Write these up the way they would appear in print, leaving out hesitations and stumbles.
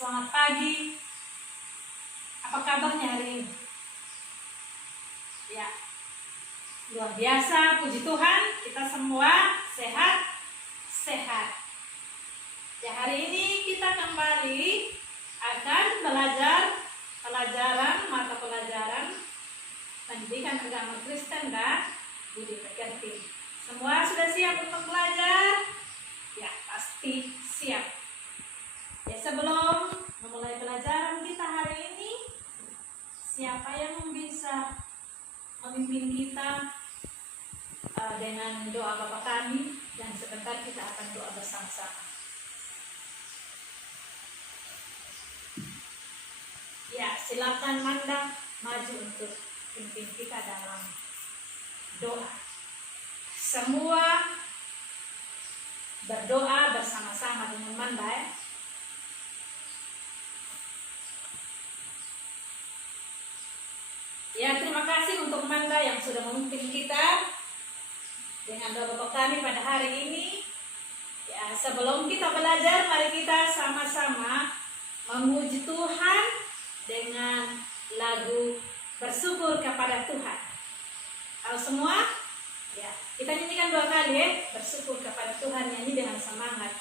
Selamat pagi. Apa kabarnya hari ini? Ya, luar biasa, puji Tuhan, kita semua sehat. Ya, hari ini kita kembali akan belajar mata pelajaran pendidikan agama Kristen dan budi pekerti. Semua sudah siap untuk belajar? Ya, pasti siap. Ya, sebelum memulai pelajaran kita hari ini, siapa yang bisa memimpin kita dengan doa Bapa kami, dan sebentar kita akan doa bersama-sama. Ya, silakan Manda maju untuk pimpin kita dalam doa. Semua berdoa bersama-sama dengan Manda ya. Ya, terima kasih untuk Manda yang sudah memimpin kita dengan doa Bapa kami pada hari ini. Ya, sebelum kita belajar, mari kita sama-sama memuji Tuhan dengan lagu bersyukur kepada Tuhan. Tahu semua? Ya, kita nyanyikan 2 kali ya. Bersyukur kepada Tuhan, nyanyi dengan semangat.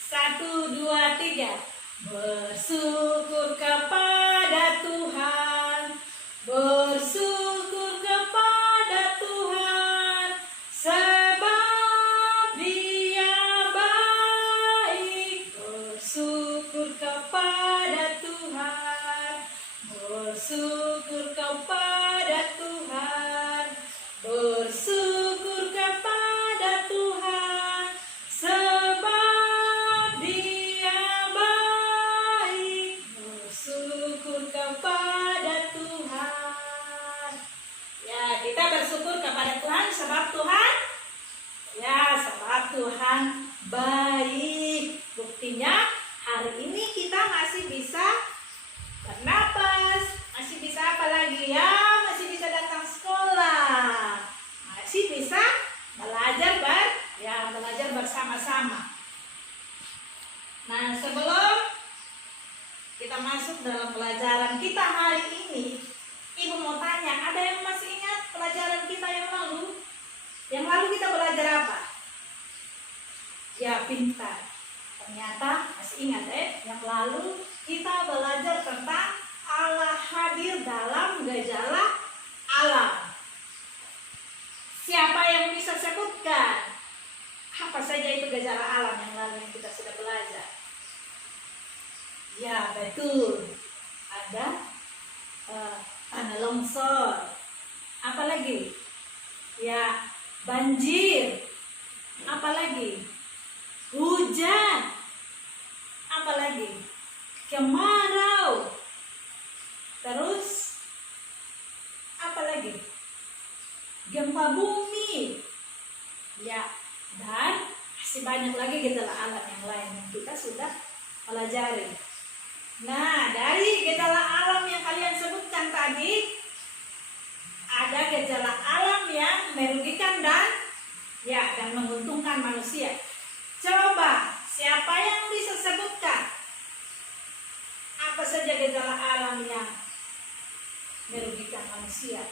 1, 2, 3. Bersyukur kepada Tuhan. Bersyukur kepada Tuhan, sebab Dia baik. Bersyukur kepada Tuhan. Bersyukur kepada Tuhan. Bersyukur kepada Tuhan, sebab Dia baik. Bersyukur kepada Tuhan. Ya, kita bersyukur kepada Tuhan sebab Tuhan baik. Buktinya hari ini kita masih bisa bernapas, masih bisa apa lagi ya? Masih bisa datang sekolah, masih bisa belajar belajar bersama-sama. Nah, sebelum kita masuk dalam pelajaran kita hari ini, Ibu mau tanya, ada yang masih ingat pelajaran kita yang lalu? Yang lalu kita belajar apa? Ya, pintar. Ternyata masih ingat yang lalu kita belajar tentang Allah hadir dalam gejala alam. Siapa yang bisa sebutkan apa saja itu gejala alam yang lalu yang kita sudah belajar? Ya, betul. Ada tanah longsor. Apa lagi? Ya, banjir. Apa lagi? Hujan. Apa lagi? Kemarau. Terus apa lagi? Gempa bumi. Ya, dan masih banyak lagi gejala alam yang lain yang kita sudah pelajari. Nah, dari gejala alam yang kalian sebutkan tadi, ada gejala alam yang merugikan dan menguntungkan manusia. Coba, siapa yang bisa sebutkan apa saja gejala alam yang merugikan manusia?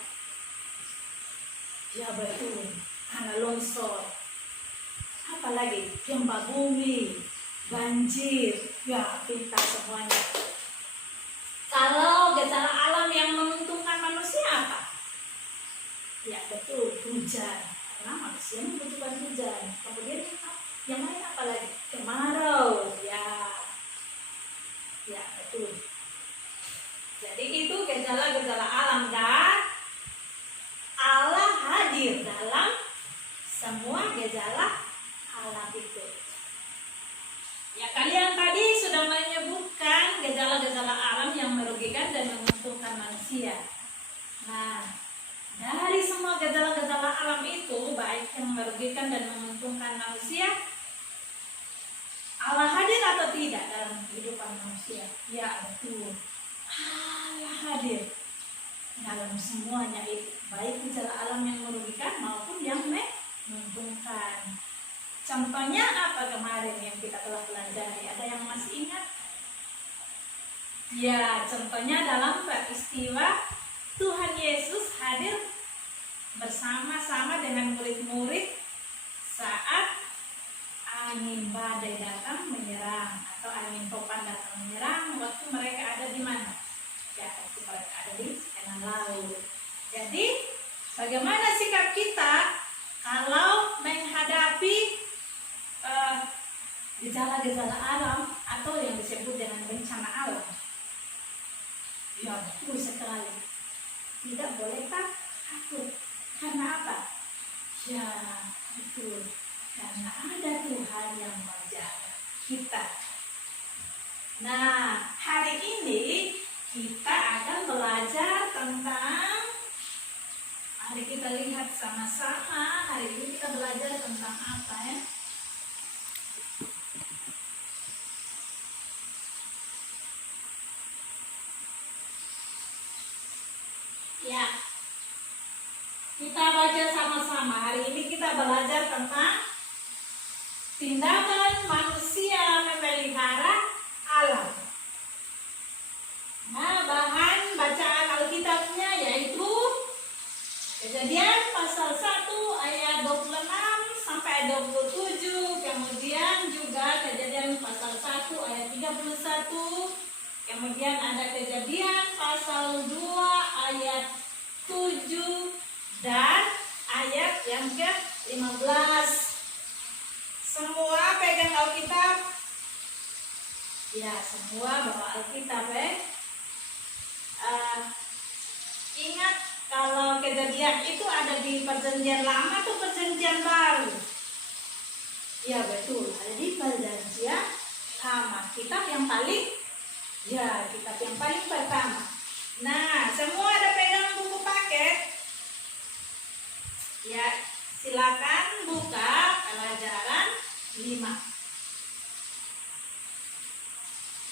Ya, betul, tanah longsor. Apa lagi? Gempa bumi, banjir. Ya, pintar semuanya. Kalau gejala alam yang menguntungkan manusia apa? Ya, betul, hujan. Karena manusia membutuhkan hujan. Kemudian yang lain apa lagi? Kemarau. Ya, betul. Jadi itu gejala-gejala alam, dan Allah hadir dalam semua gejala alam itu. Ya, kalian tadi sudah menyebutkan gejala-gejala alam yang merugikan dan menguntungkan manusia. Nah, dari semua gejala-gejala alam itu, baik yang merugikan dan menguntungkan manusia, Allah hadir atau tidak dalam kehidupan manusia? Ya, betul. Allah hadir dalam semuanya itu, baik gejala alam yang merugikan maupun yang menguntungkan. Contohnya apa kemarin yang kita telah pelajari? Ada yang masih ingat? Ya, contohnya dalam peristiwa Tuhan Yesus hadir bersama-sama dengan murid-murid saat angin badai datang menyerang atau angin topan datang menyerang waktu mereka ada di mana? Ya, waktu mereka ada di kanan laut. Jadi, bagaimana sikap kita kalau menghadapi gejala-gejala alam atau yang disebut dengan bencana alam? Ya, betul sekali. Tidak boleh takut. Karena apa? Ya, betul. Karena ada Tuhan yang menjaga kita. Nah, hari ini kita akan belajar tentang, mari kita lihat sama-sama. Hari ini kita belajar tentang apa ya? Ya, kita baca sama-sama. Hari ini kita belajar tentang tindakan manusia memelihara alam. Nah, bahan bacaan Alkitabnya yaitu Kejadian pasal 1 ayat 26 sampai 27, kemudian juga Kejadian pasal 1 ayat 31, kemudian ada Kejadian pasal 2 ayat 7 dan ayat yang ke-15. Semua pegang Alkitab? Ya, semua bawa Alkitab ingat kalau Kejadian itu ada di perjanjian lama atau perjanjian baru? Ya, betul, ada di perjanjian lama. Kitab yang paling pertama. Nah, semua ada pegang buku paket? Ya, silakan buka pelajaran 5.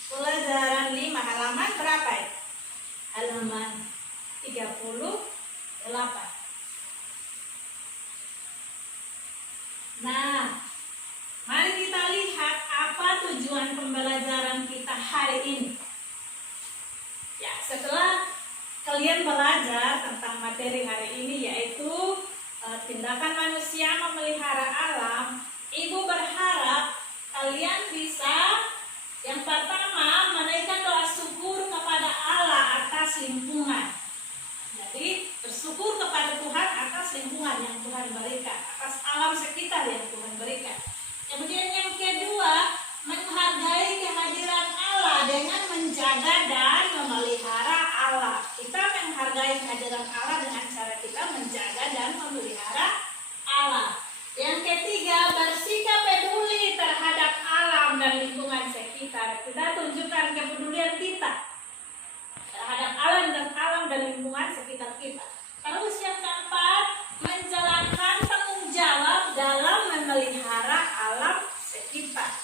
Pelajaran 5 halaman berapa ya? Halaman 38. Nah, mari kita lihat apa tujuan pembelajaran kita hari ini. Ya, setelah kalian belajar tentang materi hari ini yaitu tindakan manusia memelihara alam, Ibu berharap kalian bisa yang pertama menaikkan doa syukur kepada Allah atas lingkungan. Jadi bersyukur kepada Tuhan atas lingkungan yang Tuhan berikan, atas alam sekitar yang Tuhan berikan. Kemudian yang kedua, menghargai kehadiran Allah dengan menjaga dan memelihara Allah. Kita menghargai kehadiran Allah dengan cara kita menjaga dan memelihara Allah. Yang ketiga, bersikap peduli terhadap alam dan lingkungan sekitar. Kita tunjukkan kepedulian kita terhadap alam dan lingkungan sekitar kita. Terus yang keempat, menjalankan tanggung jawab dalam memelihara alam sekitar.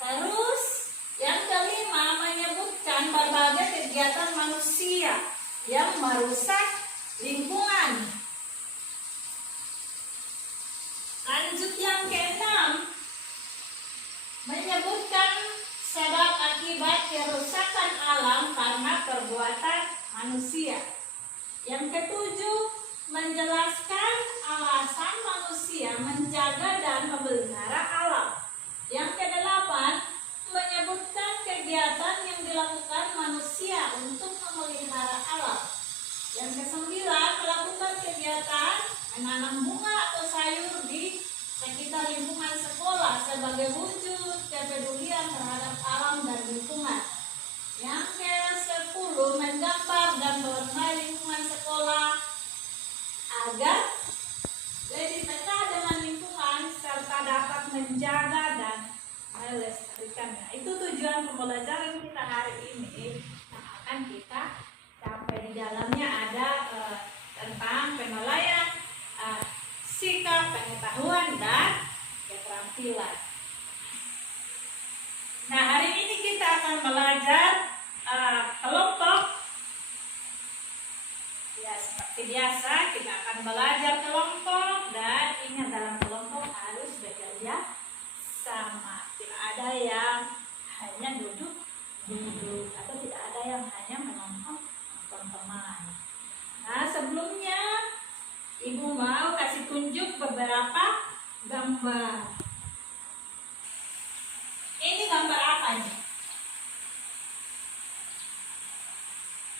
Terus yang kelima, menyebutkan berbagai kegiatan manusia yang merusak lingkungan. Lanjut yang keenam, menyebutkan sebab akibat kerusakan alam karena perbuatan manusia. Yang ketujuh, menjelaskan alasan manusia menjaga dan memelihara alam. Yang kedelapan, menyebutkan kegiatan yang dilakukan manusia untuk memelihara alam. Yang kesembilan, melakukan kegiatan menanam bunga atau sayur di sekitar lingkungan sekolah sebagai wujud kepedulian terhadap alam dan lingkungan. Yang ke-10, menggambar dan mewarnai lingkungan sekolah agar lebih peka dengan lingkungan serta dapat menjaga dan melestarikannya. Itu tujuan pembelajaran kita hari ini yang akan kita capai. Di dalamnya ada tentang penilaian sikap, pengetahuan, dan keterampilan. Nah, hari ini kita akan belajar kelompok. Ya, seperti biasa kita akan belajar kelompok, dan ingat dalam kelompok harus bekerja sama. Tidak ada yang hanya duduk duduk, atau tidak ada yang hanya menonton teman. Nah, sebelumnya Ibu mau kasih tunjuk beberapa gambar. Ini gambar apa nih?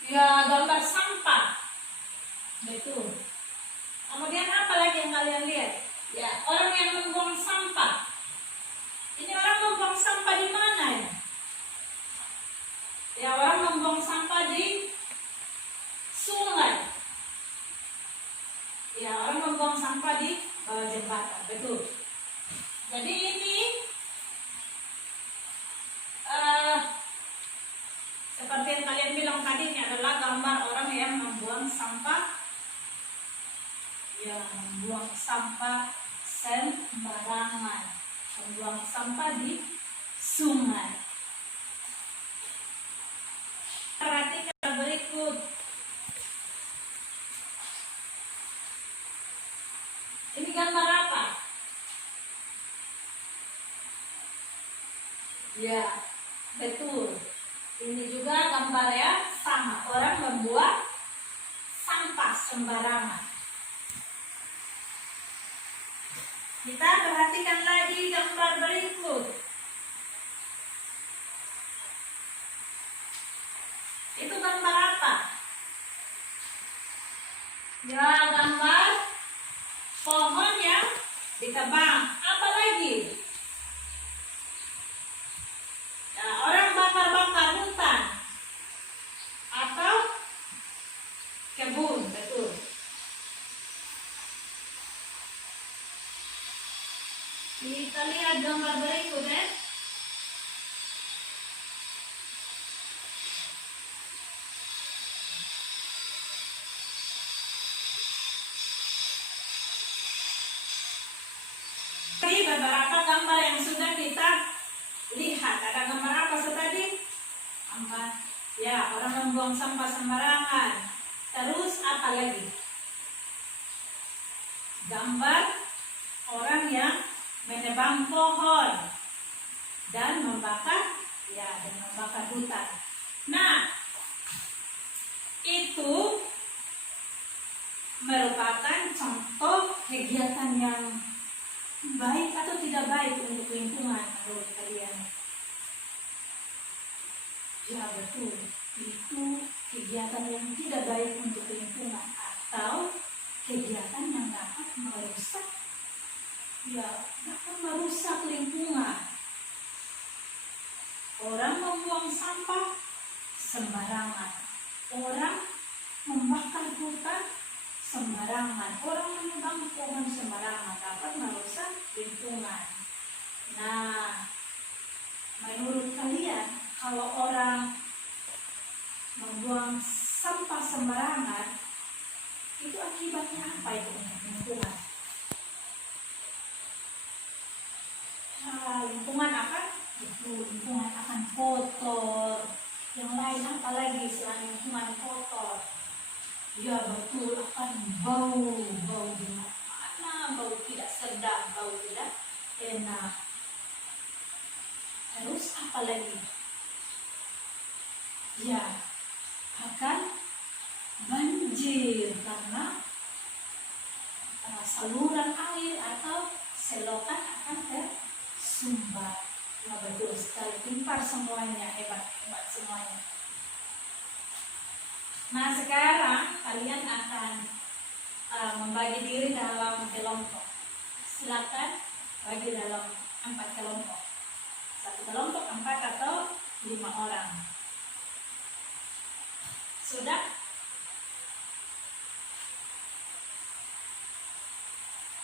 Ya, gambar sampah. Betul. Kemudian apa lagi yang kalian lihat? Ya, orang yang membuang sampah. Ini orang membuang sampah di mana ya? Ya, orang membuang sampah di sungai. Ya, orang membuang sampah di bawah jembatan. Betul. Jadi ini seperti yang kalian bilang tadi, ini adalah gambar orang yang membuang sampah. Ya, membuang sampah sembarangan. Membuang sampah di sungai. Perhatikan berikut. Ini gambar apa? Ya, betul. Ini juga gambar ya, sama. Orang membuang sampah sembarangan. Kita perhatikan lagi gambar berikut. Itu gambar apa? Ya, gambar pohon yang ditebang. Apa lagi? Ya, orang bakar-bakar hutan atau kebun. Betul. Kita lihat gambar berikut ya. Ini beberapa gambar yang sudah kita lihat. Ada gambar apa tadi? Gambar ya, orang membuang sampah sembarangan. Terus apa lagi? Gambar orang yang menebang pohon dan membakar hutan. Nah, itu merupakan contoh kegiatan yang baik atau tidak baik untuk lingkungan menurut kalian? Ya, betul. Itu kegiatan yang tidak baik untuk lingkungan atau kegiatan yang dapat merusak lingkungan. Orang membuang sampah sembarangan. Orang membakar hutan sembarangan. Orang menebang pohon sembarangan dapat merusak lingkungan. Nah, menurut kalian, kalau orang membuang sampah sembarangan, itu akibatnya apa itu untuk lingkungan? Lingkungan akan kotor. Yang lain apa lagi selain lingkungan kotor? Ya, betul, akan bau di mana? Bau tidak sedap, bau tidak enak. Terus apa lagi? Ya, akan banjir karena saluran air atau selokan akan tersumbat. Ya, betul sekali, pintar semuanya, hebat semuanya. Nah, sekarang kalian akan membagi diri dalam kelompok. Silakan bagi dalam 4 kelompok. Satu kelompok 4 atau 5 orang. Sudah?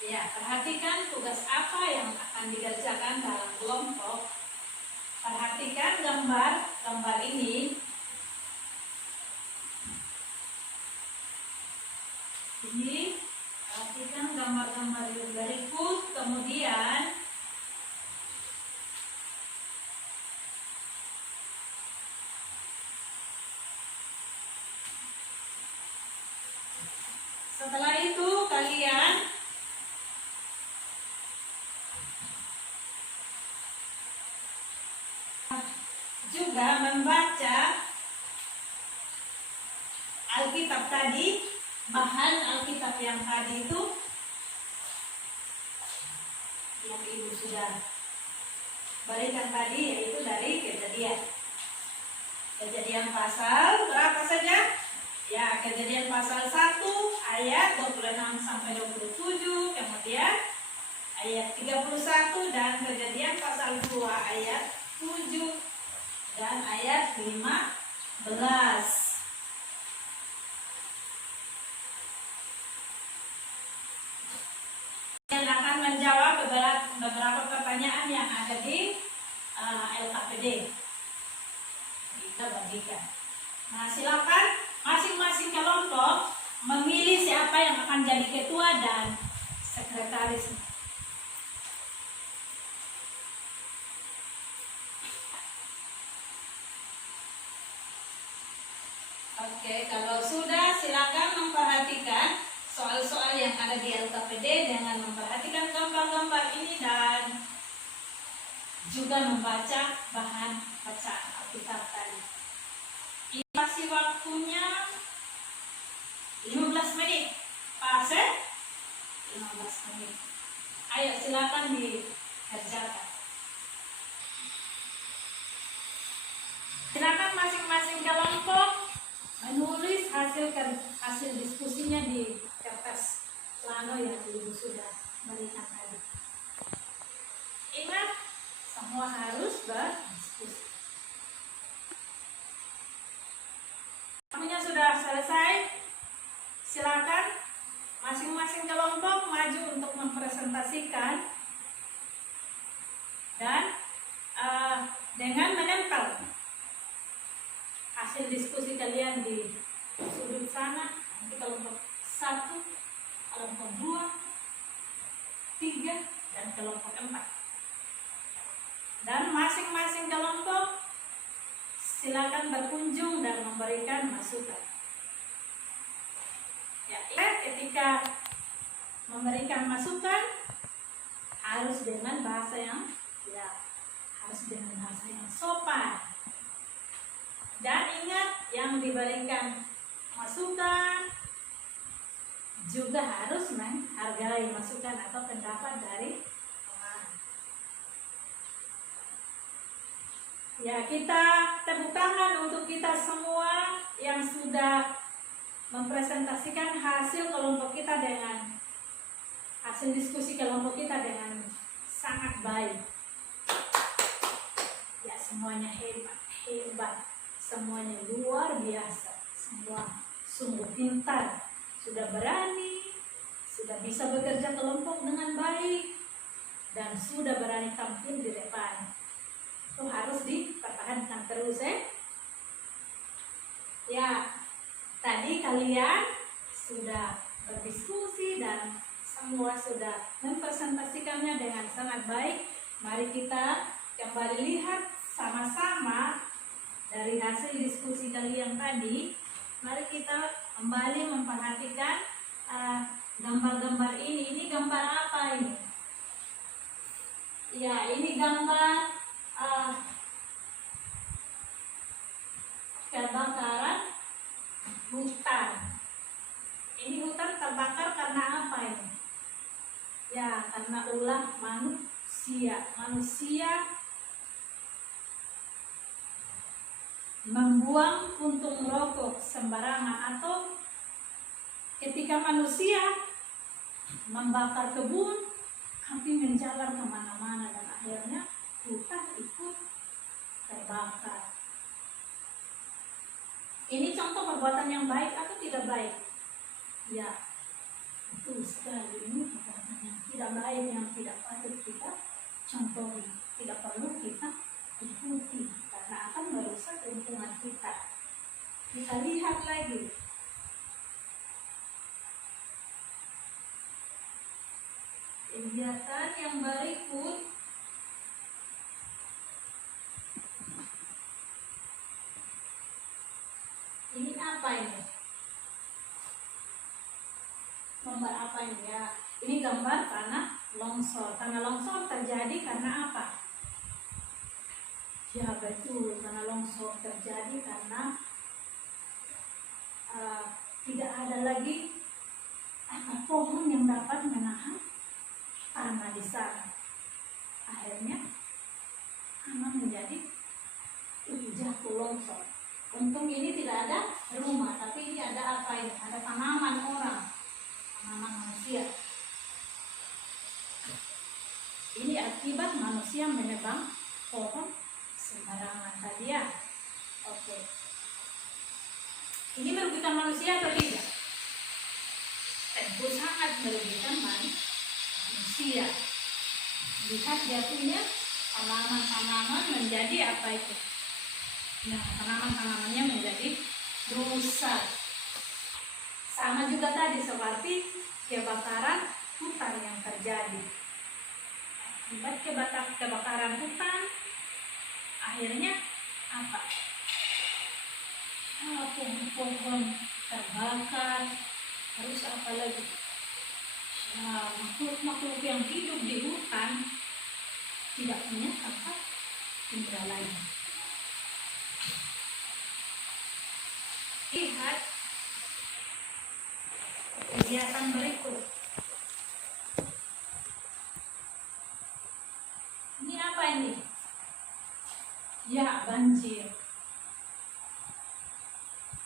Ya, perhatikan tugas apa yang akan dikerjakan dalam kelompok. Perhatikan gambar ini. Ini, perhatikan gambar-gambar yang berikut. Kemudian setelah itu kalian juga membaca Alkitab tadi, bahan Alkitab yang tadi itu yang ibu sudah berikan tadi, yaitu dari Kejadian pasal berapa saja? Ya, Kejadian pasal 1 ayat 26 sampai 27, kemudian ayat 31, dan Kejadian pasal 2 ayat 7 dan ayat 15. Yang akan menjawab beberapa pertanyaan yang ada di LKPD. Kita bagikan. Nah, silakan masing-masing kelompok memilih siapa yang akan jadi ketua dan sekretaris. Oke, kalau sudah, silakan memperhatikan soal-soal yang ada di LKPD dengan memperhatikan gambar-gambar ini dan juga membaca bahan bacaan Alkitab tadi. Ini masih waktunya 15 menit. Pas 15 menit. Ayo silakan dikerjakan. Silakan masing-masing kelompok menulis hasil diskusinya di kertas plano yang ibu sudah berikan tadi. Ingat, semua harus berdiskusi. Waktunya sudah selesai. Silakan masing-masing kelompok maju untuk mempresentasikan dan dengan menempel hasil diskusi kalian di sudut sana. Nanti kelompok 1, kelompok 2, 3, dan kelompok 4. Dan masing-masing kelompok silakan berkunjung dan memberikan masukan. Ya, ketika memberikan masukan harus dengan bahasa yang sopan. Dan ingat, yang diberikan masukan juga harus menghargai masukan atau pendapat dari teman. Ya, kita tepuk tangan untuk kita semua yang sudah mempresentasikan hasil kelompok kita dengan hasil diskusi kelompok kita dengan sangat baik. Ya, semuanya hebat. Semuanya luar biasa, semua sungguh pintar, sudah berani, sudah bisa bekerja kelompok dengan baik, dan sudah berani tampil di depan. Itu harus dipertahankan terus ya. Tadi kalian sudah berdiskusi dan semua sudah mempresentasikannya dengan sangat baik. Mari kita kembali lihat sama-sama dari hasil diskusi kalian tadi. Mari kita kembali memperhatikan gambar-gambar ini. Ini gambar apa ini? Ya, ini gambar kebakaran hutan. Ini hutan terbakar karena apa ini? Ya, karena ulah manusia. Manusia membuang puntung rokok sembarangan, atau ketika manusia membakar kebun, api menjalar kemana-mana dan akhirnya hutan ikut terbakar. Ini contoh perbuatan yang baik atau tidak baik? Ya, betul sekali. Ini perbuatan yang tidak baik, yang tidak patut kita contohi, tidak perlu kita ikuti, karena akan merusak lingkungan kita. Kita lihat lagi. Kegiatan yang berikut. Ini apa ini? Gambar apa ini ya? Ini gambar tanah longsor. Tanah longsor terjadi karena apa? Ya betul, karena longsor terjadi karena tidak ada lagi pohon yang dapat menahan tanah di sana. Akhirnya tanah menjadi jatuh longsor. Untung ini tidak ada rumah, tapi ini ada apa ini? Ada tanaman orang, tanaman manusia. Ini akibat manusia menebang pohon sembarangan tadi ya. Oke. Ini merugikan manusia atau tidak? Tentu sangat merugikan manusia. Lihat dia punya tanaman-tanaman menjadi apa itu? Nah, tanaman-tanamannya menjadi rusak. Sama juga tadi seperti kebakaran hutan yang terjadi. Akibat kebakaran hutan, akhirnya apa? Pohon-pohon terbakar. Terus apa lagi? Makhluk-makhluk yang hidup di hutan tidak punya tempat tinggal lagi. Lihat kegiatan berikut. Ini apa ini? Ya, banjir.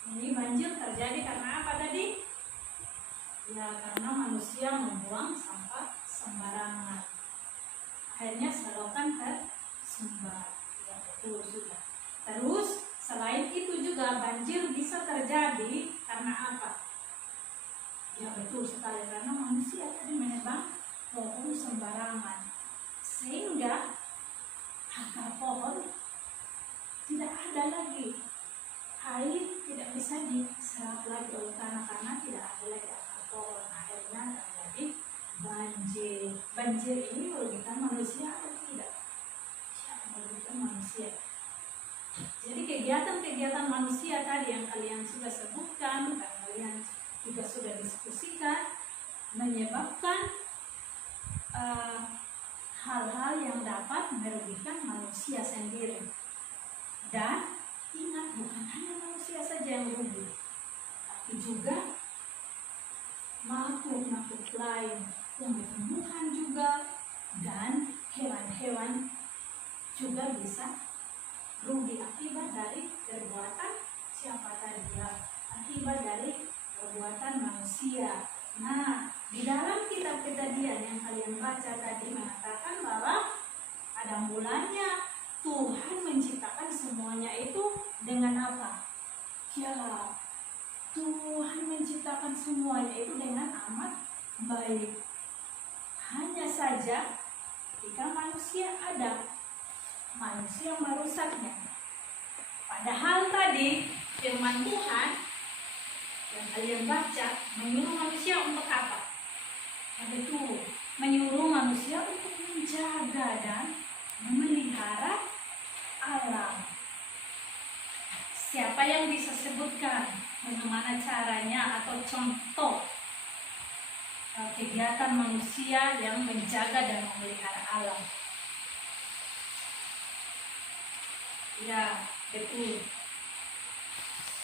Ini banjir terjadi karena apa tadi? Ya, karena manusia membuang sampah sembarangan. Akhirnya selokan tersumbat. Ya, betul sudah. Terus selain itu juga banjir bisa terjadi karena apa? Ya betul sekali, karena manusia tadi menebang pohon sembarangan. Sehingga akar pohon tidak ada lagi. Air tidak bisa diserap lagi oleh tanah karena tidak ada lagi akar pohon. Akhirnya terjadi banjir. Banjir ini merugikan manusia atau tidak? Ya, merugikan manusia. Jadi kegiatan-kegiatan manusia tadi yang kalian sudah sebutkan, dan kalian juga sudah diskusikan, menyebabkan hal-hal yang dapat merugikan manusia sendiri. Dan ingat, bukan hanya manusia saja yang rugi, tapi juga makhluk-makhluk lain, tumbuh-tumbuhan juga, dan hewan-hewan juga bisa rugi akibat dari perbuatan siapa tadi ya? Akibat dari perbuatan manusia. Nah, di dalam kitab Kejadian yang kalian baca tadi mengatakan bahwa ada mulanya Tuhan menciptakan semuanya itu dengan apa? Ya, Tuhan menciptakan semuanya itu dengan amat baik. Hanya saja ketika manusia ada, manusia merusaknya. Padahal tadi firman Tuhan yang kalian baca menyuruh manusia untuk apa? Betul, menyuruh manusia untuk menjaga dan memelihara alam. Siapa yang bisa sebutkan bagaimana caranya atau contoh kegiatan manusia yang menjaga dan memelihara alam? Ya, betul.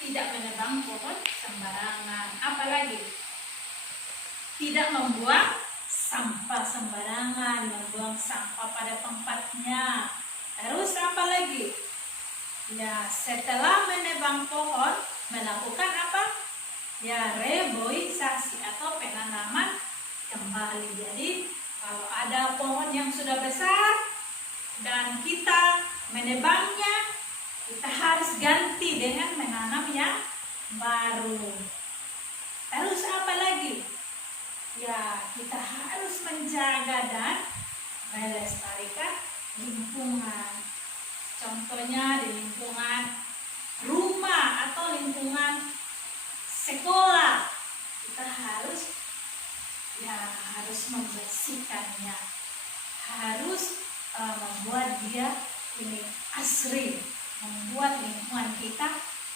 Tidak menebang pohon sembarangan. Apalagi tidak membuang sampah sembarangan, membuang sampah pada tempatnya. Terus apa lagi? Ya, setelah menebang pohon, melakukan apa? Ya, reboisasi atau penanaman kembali. Jadi, kalau ada pohon yang sudah besar dan kita menebangnya, kita harus ganti dengan menanam yang baru. Terus apa lagi? Ya, kita harus menjaga dan melestarikan lingkungan. Contohnya di lingkungan rumah atau lingkungan sekolah, kita harus membersihkannya, harus membuat dia ini asri, membuat lingkungan kita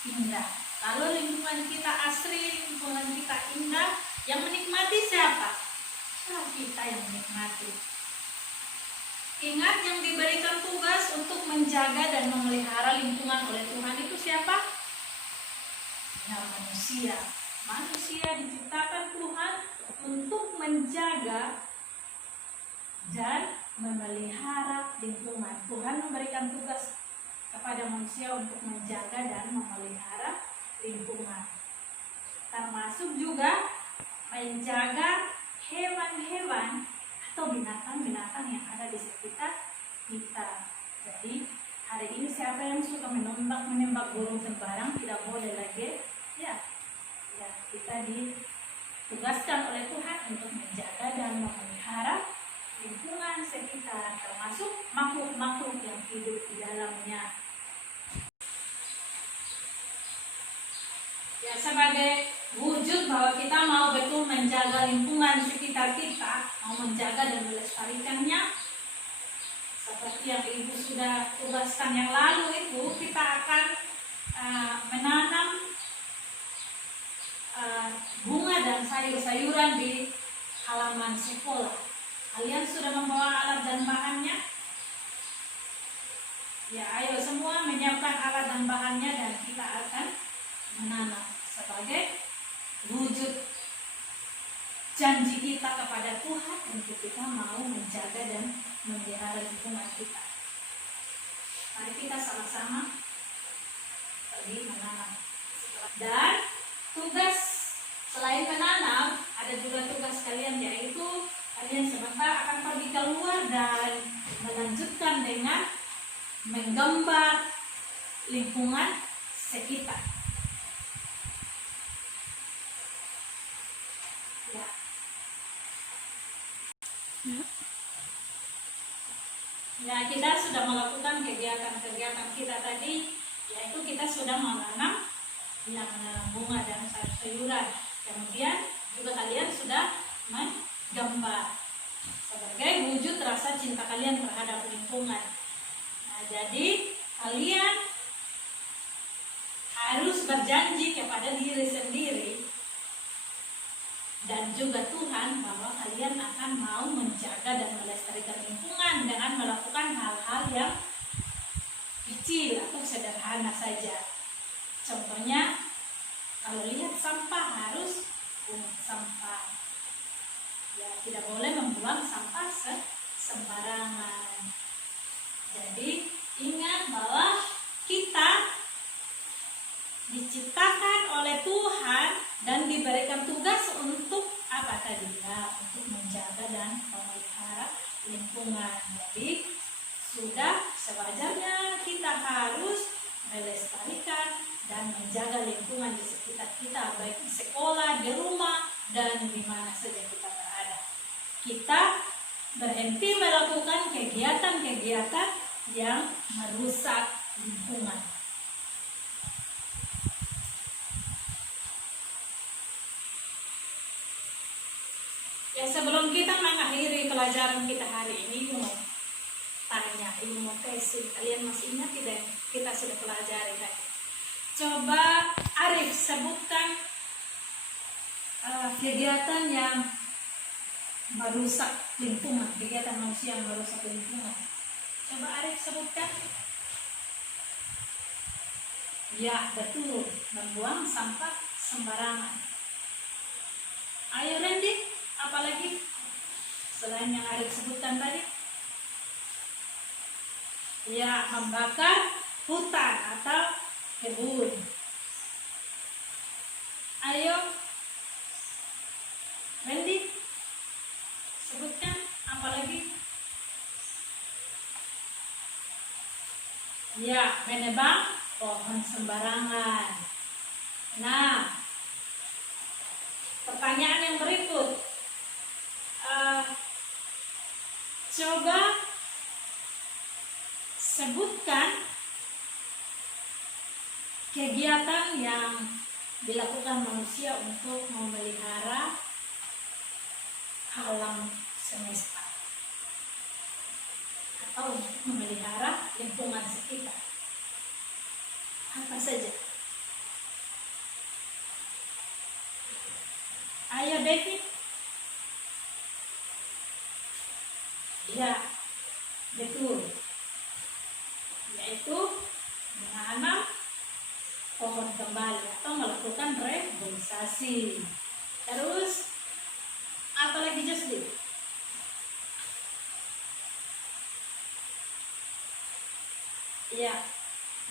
indah. Kalau lingkungan kita asri, lingkungan kita indah, yang menikmati siapa? Ya, kita yang menikmati. Ingat, yang diberikan tugas untuk menjaga dan memelihara lingkungan oleh Tuhan itu siapa? Ya, manusia. Manusia diciptakan Tuhan untuk menjaga dan memelihara lingkungan. Tuhan memberikan tugas kepada manusia untuk menjaga dan memelihara lingkungan. Termasuk juga menjaga hewan-hewan atau binatang-binatang yang ada di sekitar kita. Jadi hari ini siapa yang suka menembak burung sembarang tidak boleh lagi. Ya, kita ditugaskan oleh Tuhan untuk menjaga dan memelihara lingkungan sekitar, termasuk makhluk-makhluk yang hidup di dalamnya. Ya, sebagai wujud bahwa kita mau betul menjaga lingkungan sekitar kita, mau menjaga dan melestarikannya, seperti yang Ibu sudah tugaskan yang lalu itu, kita akan menanam bunga dan sayur-sayuran di halaman sekolah. Kalian sudah membawa alat dan bahannya? Ya, ayo semua menyiapkan alat dan bahannya dan kita akan menanam sebagai wujud janji kita kepada Tuhan untuk kita mau menjaga dan memelihara lingkungan kita. Mari kita sama-sama pergi menanam. Dan tugas selain menanam, ada juga tugas kalian, yaitu kalian sebentar akan pergi keluar dan melanjutkan dengan menggambar lingkungan sekitar. Ya, kita sudah melakukan kegiatan-kegiatan kita tadi, yaitu kita sudah menanam bunga dan sayur-sayuran. Kemudian juga kalian sudah menggambar sebagai wujud rasa cinta kalian terhadap lingkungan. Nah, jadi kalian harus berjanji kepada diri sendiri dan juga Tuhan bahwa kalian akan mau menjaga dan melestarikan lingkungan dengan melakukan hal-hal yang kecil atau sederhana saja. Contohnya, kalau lihat sampah harus pungut sampah. Ya, tidak boleh membuang sampah sembarangan. Jadi ingat bahwa kita diciptakan oleh Tuhan dan diberikan tugas untuk apa tadi ya? Untuk menjaga dan memelihara lingkungan. Jadi sudah sewajarnya kita harus melestarikan dan menjaga lingkungan di sekitar kita, baik di sekolah, di rumah, dan di mana saja kita berada. Kita berhenti melakukan kegiatan-kegiatan yang merusak lingkungan. Ya, sebelum kita mengakhiri pelajaran kita hari ini, Ibu mau tanya, Ibu mau testing, kalian masih ingat tidak kita sudah pelajari tadi? Coba Arif sebutkan kegiatan yang merusak lingkungan, kegiatan manusia yang merusak lingkungan. Coba Arif sebutkan. Ya, betul, membuang sampah sembarangan. Ayo Randy, apalagi selain yang Arif sebutkan tadi? Ya, membakar hutan atau kebun. Ayo Randy, sebutkan apalagi? Ya, menebang pohon sembarangan. Nah, pertanyaan yang berikut, coba sebutkan kegiatan yang dilakukan manusia untuk memelihara alam semesta atau untuk memelihara lingkungan sekitar. Apa saja? Ayo David. Ya, Betul, yaitu menanam pohon kembali atau melakukan reboisasi. Terus apa lagi Jasdi? Ya,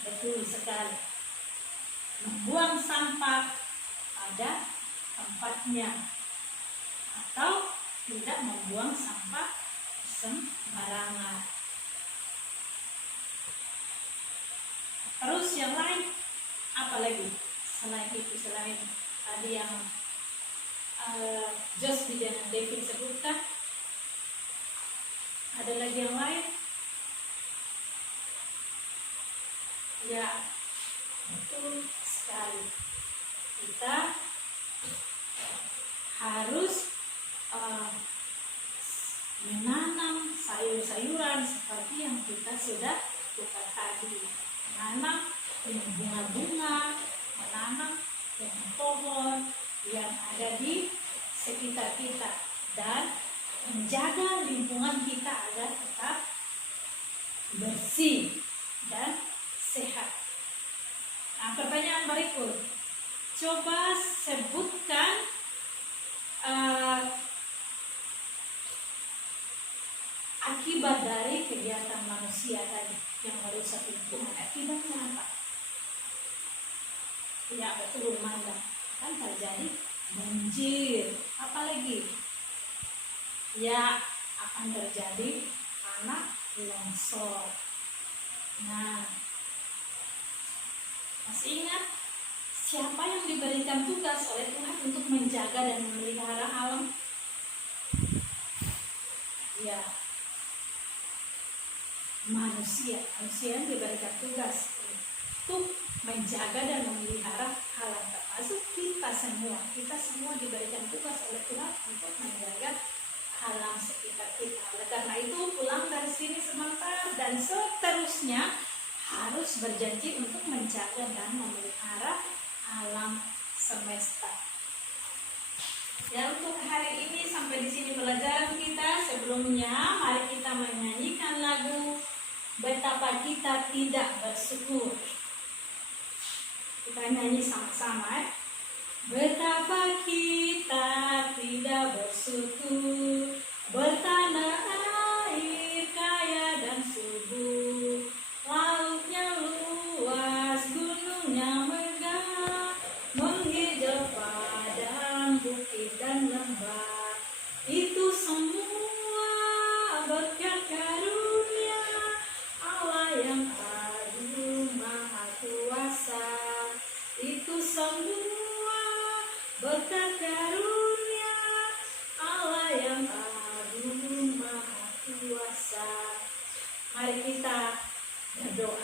betul sekali. Membuang sampah pada tempatnya atau tidak membuang sampah sembarangan. Terus yang lain apa lagi? Selain itu, selain tadi yang Josby dan Devin sebutkan, ada lagi yang lain? Ya, betul sekali. Kita harus menanam sayur-sayuran seperti yang kita sudah lakukan tadi. Menanam bunga-bunga, menanam pohon-pohon yang ada di sekitar kita dan menjaga lingkungan kita agar tetap bersih dan sehat. Nah, pertanyaan berikut, coba sebutkan akibat dari kegiatan manusia tadi yang merusak lingkungan. Akibatnya apa? Ya, betul, Manda. Kan terjadi banjir. Apalagi? Ya, akan terjadi tanah longsor. Nah, masih ingat siapa yang diberikan tugas oleh Tuhan untuk menjaga dan memelihara alam? Ya, manusia yang diberikan tugas untuk menjaga dan memelihara alam, termasuk kita semua diberikan tugas oleh Tuhan untuk menjaga alam sekitar kita. Oleh karena itu, pulang dari sini sebentar dan seterusnya harus berjanji untuk menjaga dan memelihara alam semesta. Ya, untuk hari ini sampai di sini pelajaran kita. Sebelumnya, mari kita menyanyikan lagu Betapa Kita Tidak Bersyukur. Kita nyanyi sama-sama. Betapa kita tidak bersyukur, bertanah air kaya dan subur, lautnya luas, gunungnya megah, menghijau padang, bukit dan lembah. Itu semua berkat karunia Allah yang agung maha kuasa. Itu semua berkat karunia Allah yang agung maha kuasa. Mari kita berdoa.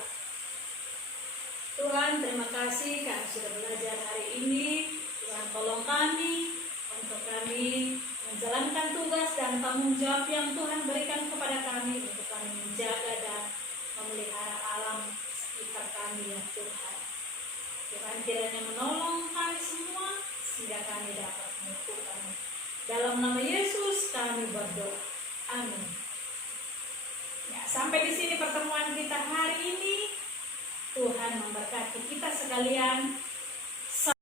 Tuhan, terima kasih kami sudah belajar hari ini. Tuhan, tolong kami untuk kami menjalankan tugas dan tanggung jawab yang Tuhan berikan kepada kami untuk kami menjaga dan memelihara alam sekitar kami, ya Tuhan. Tuhan kiranya menolong kami semua sehingga kami dapat melakukannya. Dalam nama Yesus kami berdoa. Amin. Ya, sampai di sini pertemuan kita hari ini. Tuhan memberkati kita sekalian.